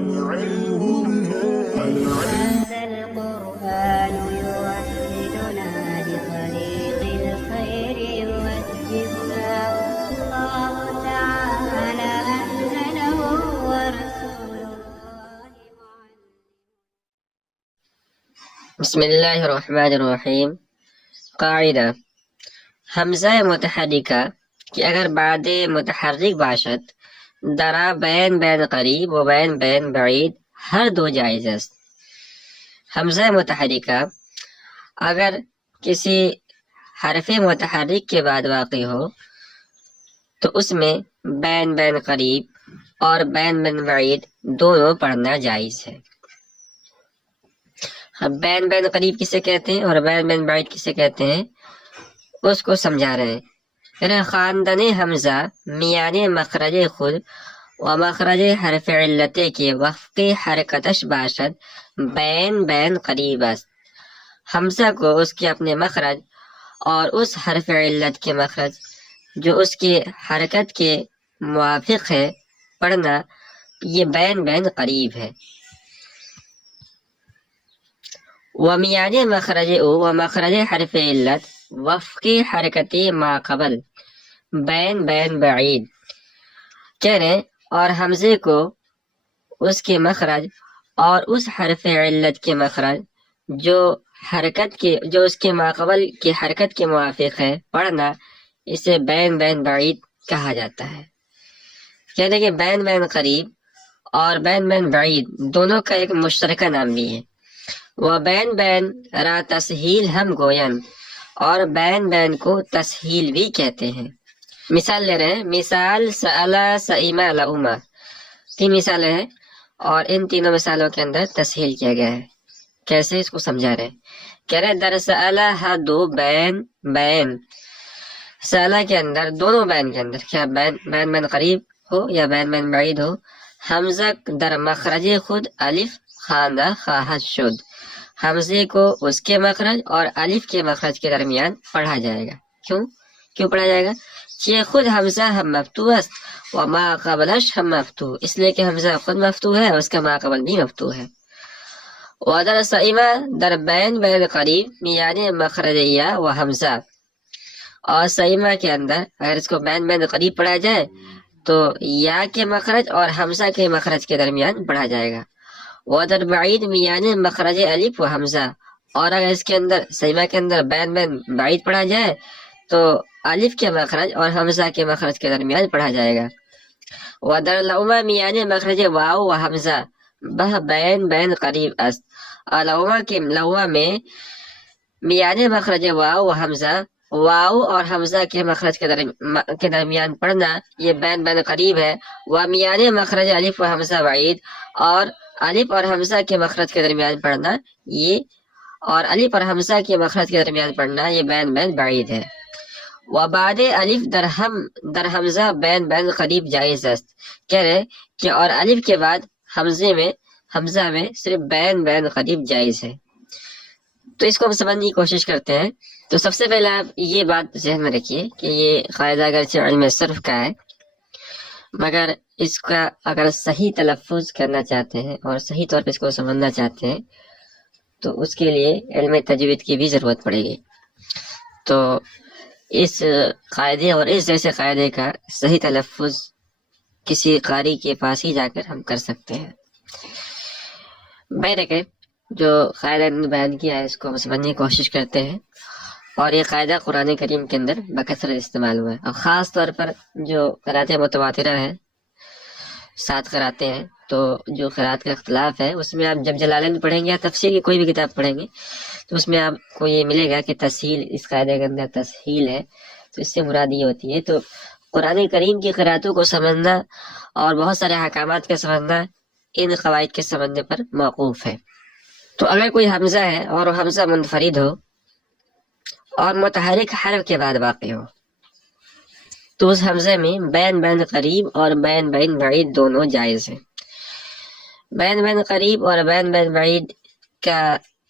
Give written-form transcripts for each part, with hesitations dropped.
هذا القرآن يوحدنا لطريق الخير يوجهنا الله تعالى أنزله ورسول الله بسم اللہ الرحمن الرحیم۔ قاعدہ: حمزہ متحرکہ کہ اگر بعد متحرک باشد درا بین بین قریب و بین بین بعید ہر دو جائز است۔ حمزہ متحرکہ اگر کسی حرف متحرک کے بعد واقع ہو تو اس میں بین بین قریب اور بین بین بعید دونوں پڑھنا جائز ہے۔ اب بین بین قریب کسے کہتے ہیں اور بین بین بعید کسے کہتے ہیں اس کو سمجھا رہے ہیں۔ یعنی خواندن حمزہ میان مخرج خود و مخرج حرف علتے کے وفق حرکتش باشد بین بین قریب است۔ حمزہ کو اس کے اپنے مخرج اور اس حرف علت کے مخرج جو اس کی حرکت کے موافق ہے پڑھنا یہ بین بین قریب ہے۔ ومیان مخرج او و مخرج حرف علت وفق حرکت ما قبل بین بین بعید کہہ رہے ہیں، اور حمزے کو اس کے مخرج اور اس حرف علت کے مخرج جو اس کے ماقبل کی حرکت کے موافق ہے پڑھنا اسے بین بین بعید کہا جاتا ہے۔ کہتے کہ بین بین قریب اور بین بین بعید دونوں کا ایک مشترکہ نام بھی ہے۔ وہ بین بین را تسہیل ہم گوین اور بین بین کو تسہیل بھی کہتے ہیں۔ مثال لے رہے ہیں، مثال سألا سئما لؤما، تین مثالیں ہیں اور ان تینوں مثالوں کے اندر تسہیل کیا گیا ہے۔ کیسے اس کو سمجھا رہے ہیں، کہہ رہے در سألا ہا دو بین بین، سألا کے اندر دونوں بین کے اندر کیا بین بین بین قریب ہو یا بین بین بعید ہو، حمزہ در مخرج خود الف خواندہ خواہد شد، حمزے کو اس کے مخرج اور الف کے مخرج کے درمیان پڑھا جائے گا۔ کیوں پڑھا جائے گا؟ یہ خود حمزہ ہم مفتوح است و ما قبلش ہم مفتوح، اس لیے کہ حمزہ خود مفتوح ہے اور اس کا ما قبل بھی مفتوح ہے۔ ودر سئمہ در بین بین قریب یعنی مخرجیہ و حمزہ، اور سئمہ کے اندر اگر اس کو بین بین قریب پڑھا جائے تو یا کے مخرج اور حمزہ کے مخرج کے درمیان پڑھا جائے گا۔ ودر بعید یعنی مخرج الف و حمزہ، اور اگر اس کے اندر سئمہ کے اندر بین بین بعید پڑھا جائے تو الف کے مخرج اور حمزہ کے مخرج کے درمیان پڑھا جائے گا۔ ودر لؤما یعنی مخرج واو و حمزہ بہ بین بین قریب است، اور لؤما میں یعنی مخرج واو و حمزہ، واو اور حمزہ کے مخرج کے درمیان پڑھنا یہ بین بین قریب ہے۔ ومیان مخرج الف و حمزہ بعید، اور الف اور حمزہ کے مخرج کے درمیان پڑھنا یہ بین بین بعید ہے۔ وبعد الف در حمزہ بین بین قریب جائز است، کہہ رہے کہ اور الف کے بعد حمزہ میں صرف بین بین قریب جائز ہے۔ تو اس کو ہم سمجھنے کی کوشش کرتے ہیں۔ تو سب سے پہلے آپ یہ بات ذہن میں رکھیے کہ یہ قاعدہ اگرچہ علم صرف کا ہے، مگر اس کا اگر صحیح تلفظ کرنا چاہتے ہیں اور صحیح طور پہ اس کو سمجھنا چاہتے ہیں تو اس کے لیے علم تجوید کی بھی ضرورت پڑے گی۔ تو اس قاعدے اور اس جیسے قاعدے کا صحیح تلفظ کسی قاری کے پاس ہی جا کر ہم کر سکتے ہیں۔ بہرکہ جو قاعدہ نے بیان کیا ہے اس کو ہم سمجھنے کی کوشش کرتے ہیں، اور یہ قاعدہ قرآن کریم کے اندر بکثرت استعمال ہوا ہے، اور خاص طور پر جو قرأت متواترہ ہیں 7 قرأتیں ہیں، تو جو قرأت کا اختلاف ہے اس میں آپ جب جلالین پڑھیں گے یا تفسیر کی کوئی بھی کتاب پڑھیں گے تو اس میں آپ کو یہ ملے گا کہ تسہیل، اس قاعدے کے اندر تسہیل ہے، تو اس سے مراد یہ ہوتی ہے۔ تو قرآن کریم کی قرأتوں کو سمجھنا اور بہت سارے احکامات کا سمجھنا ان قواعد کے سمجھنے پر موقوف ہے۔ تو اگر کوئی حمزہ ہے اور وہ حمزہ منفرد ہو اور متحرک حرف کے بعد واقع ہو تو اس حمزے میں بین بین قریب اور بین بین بعید دونوں جائز ہیں۔ بین بین قریب اور بین بین بعید کا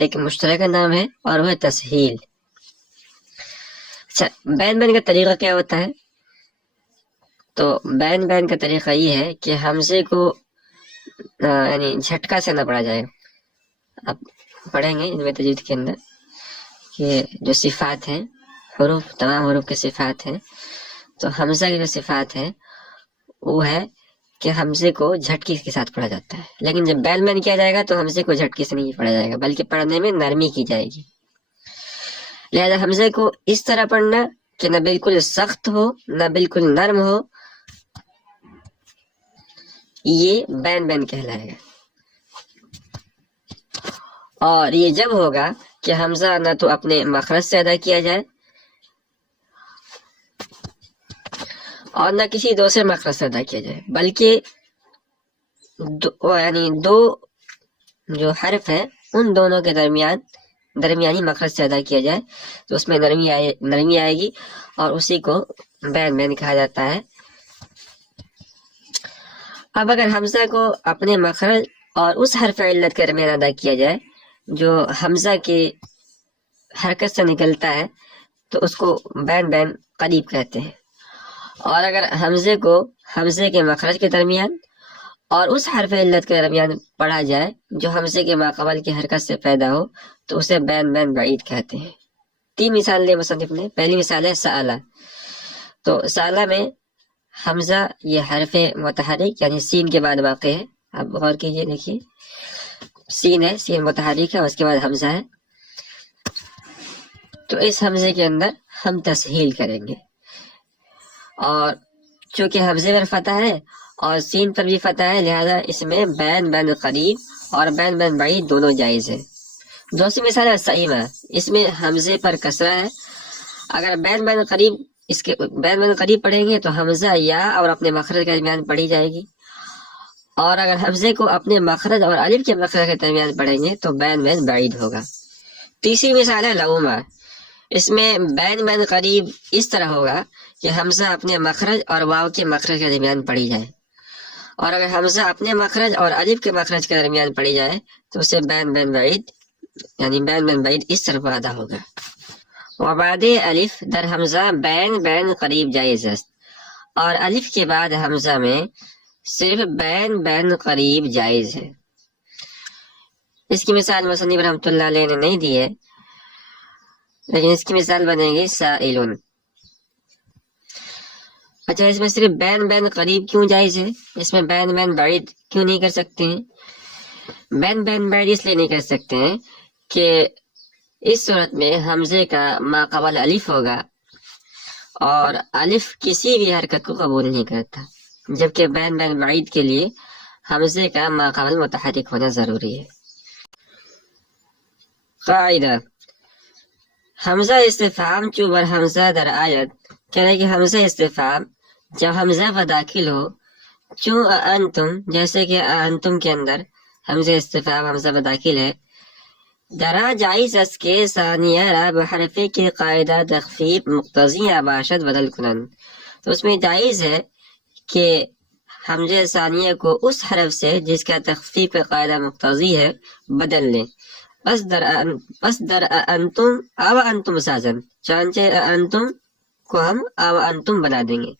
ایک مشترکہ نام ہے اور وہ ہے تسہیل۔ اچھا، بین بین کا طریقہ کیا ہوتا ہے؟ تو بین بین کا طریقہ یہ ہے کہ حمزے کو یعنی جھٹکا سے نہ پڑھا جائے گا. آپ پڑھیں گے ان میں تجوید کے اندر کہ جو صفات ہیں حروف، تمام حروف کے صفات ہیں، تو حمزہ کی جو صفات ہے وہ ہے کہ حمزے کو جھٹکی کے ساتھ پڑھا جاتا ہے. لیکن جب بین بین کیا جائے گا تو حمزے کو جھٹکی سے نہیں پڑھا جائے گا بلکہ پڑھنے میں نرمی کی جائے گی. لہذا حمزے کو اس طرح پڑھنا کہ نہ بالکل سخت ہو نہ بالکل نرم ہو، یہ بین بین کہلائے گا. اور یہ جب ہوگا کہ حمزہ نہ تو اپنے مخرج سے ادا کیا جائے اور نہ کسی دوسرے مخرج سے ادا کیا جائے، بلکہ یعنی دو جو حرف ہیں ان دونوں کے درمیانی مخرج سے ادا کیا جائے تو اس میں نرمی آئے گی اور اسی کو بین بین کہا جاتا ہے. اب اگر حمزہ کو اپنے مخرج اور اس حرف علت کے درمیان ادا کیا جائے جو حمزہ کی حرکت سے نکلتا ہے تو اس کو بین بین قریب کہتے ہیں. اور اگر حمزے کو حمزے کے مخرج کے درمیان اور اس حرف علت کے درمیان پڑھا جائے جو حمزے کے ماقبل کی حرکت سے پیدا ہو تو اسے بین بین بعید کہتے ہیں. 3 مثال لے مصنف نے. پہلی مثال ہے سألہ. تو سألہ میں حمزہ یہ حرف متحرک یعنی سین کے بعد واقع ہے. آپ غور کیجئے، دیکھیے سین ہے، سین متحرک ہے، اس کے بعد حمزہ ہے. تو اس حمزے کے اندر ہم تسہیل کریں گے اور چونکہ حمزے پر فتح ہے اور سین پر بھی فتح ہے لہذا اس میں بین بین قریب اور بین بین بعید دونوں جائز ہے. دوسری مثال ہے سئیمہ. اس میں حمزے پر کسرہ ہے. اگر بین بین قریب پڑھیں گے تو حمزہ یا اور اپنے مخرج کے درمیان پڑھی جائے گی، اور اگر حمزے کو اپنے مخرج اور الف کے مخرج کے درمیان پڑھیں گے تو بین بین بعید ہوگا. تیسری مثال ہے لعومہ. اس میں بین بین قریب اس طرح ہوگا کہ حمزہ اپنے مخرج اور واو کے مخرج کے درمیان پڑھی جائے، اور اگر حمزہ اپنے مخرج اور الف کے مخرج کے درمیان پڑھی جائے تو اسے بین بین بعید یعنی بین بین بعید اس طرح ادا ہوگا. وبعد الف در حمزہ بین بین قریب جائز است، اور الف کے بعد حمزہ میں صرف بین بین قریب جائز ہے. اس کی مثال مصنف رحمۃ اللہ علیہ نے نہیں دی ہے، لیکن اس کی مثال بنے گی سائلون. اچھا، اس میں صرف بین بین قریب کیوں جائز ہے؟ اس میں بین بین بعید کیوں نہیں کر سکتے ہیں؟ بین بین بعید اس لیے نہیں کر سکتے ہیں کہ اس صورت میں حمزے کا ما قبل الف ہوگا اور الف کسی بھی حرکت کو قبول نہیں کرتا، جبکہ بین بین بعید کے لیے حمزے کا ما قبل متحرک ہونا ضروری ہے. قاعدہ: حمزہ استفہام چو بر حمزہ در آیت. کہہ رہے کہ حمزہ استفہام جب حمزہ پر داخل ہو چوں انتم، جیسے کہ انتم کے اندر حمزہ استفہام حمزہ پر داخل ہے، درا جائز اس کے ثانیہ را بحرفے کے قاعدہ تخفیف مقتضی باشد بدل کنن. تو اس میں جائز ہے کہ حمزہ ثانیہ کو اس حرف سے جس کا تخفیف کا قاعدہ مقتضی ہے بدل لیں. پس در انتم او انتم سازن، چانچہ انتم کو ہم او انتم بنا دیں گے.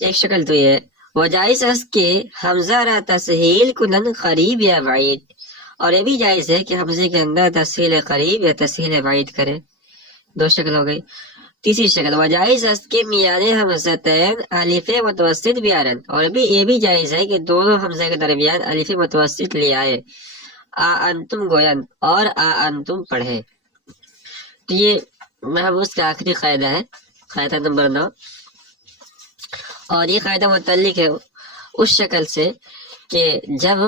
ایک شکل تو یہ وہ جائز اس کے حمزہ را تسہیل کنن قریب یا بعید، اور یہ بھی جائز ہے کہ حمزے کے اندر تسہیل قریب یا تسہیل بعید کرے. 2 شکل ہو گئی. تیسری شکل وجائز اس کے میان حمزتین الف متوسط بیارن، اور یہ بھی جائز ہے کہ دونوں حمزے کے درمیان الف متوسط لے آئے، آ انتم گوین اور آ انتم پڑھے. تو یہ محفوظ کا آخری قاعدہ ہے، قاعدہ نمبر 9. اور یہ قاعدہ متعلق ہے اس شکل سے کہ جب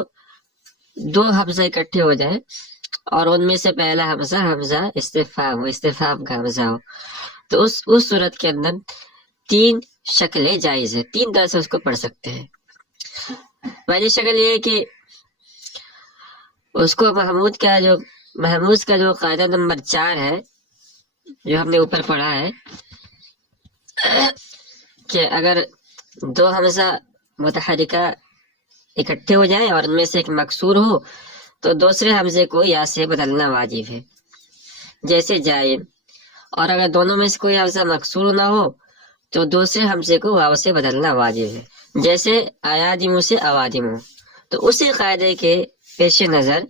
2 حمزہ اکٹھے ہو جائیں اور ان میں سے پہلا حمزہ استفہام کا حمزہ ہو تو اس صورت کے اندر 3 شکلیں جائز ہے، 3 طرح سے اس کو پڑھ سکتے ہیں. پہلی شکل یہ ہے کہ اس کو محمود کا جو قاعدہ نمبر 4 ہے جو ہم نے اوپر پڑھا ہے کہ اگر 2 حمزہ متحرکہ اکٹھے ہو جائیں اور ان میں سے ایک مکسور ہو تو دوسرے حمزے کو یا سے بدلنا واجب ہے، جیسے جائے. اور اگر دونوں میں سے کوئی حمزہ مکسور نہ ہو تو دوسرے حمزے کو واو سے بدلنا واجب ہے، جیسے آیادمو سے اوادمو. تو تو اسی قاعدے کے پیش نظر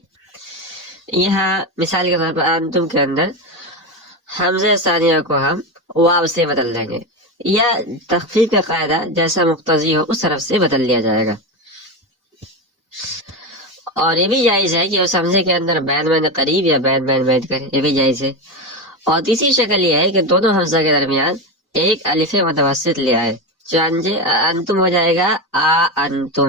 یہاں مثال کے طور پر انتم کے اندر حمزہ ثانیہ کو ہم واو سے بدل دیں گے، یا تخفیف کا قاعدہ جیسا مقتضی ہو اس طرف سے بدل لیا جائے گا۔ اور یہ بھی جائز ہے کہ اس حمزے کے اندر بین بین قریب یا بین بین بعید کرے، یہ بھی جائز ہے۔ اور تیسری شکل یہ ہے کہ دونوں حمزہ کے درمیان ایک الف متوسط لے آئے، چنانچہ انتم ہو جائے گا آ انتم،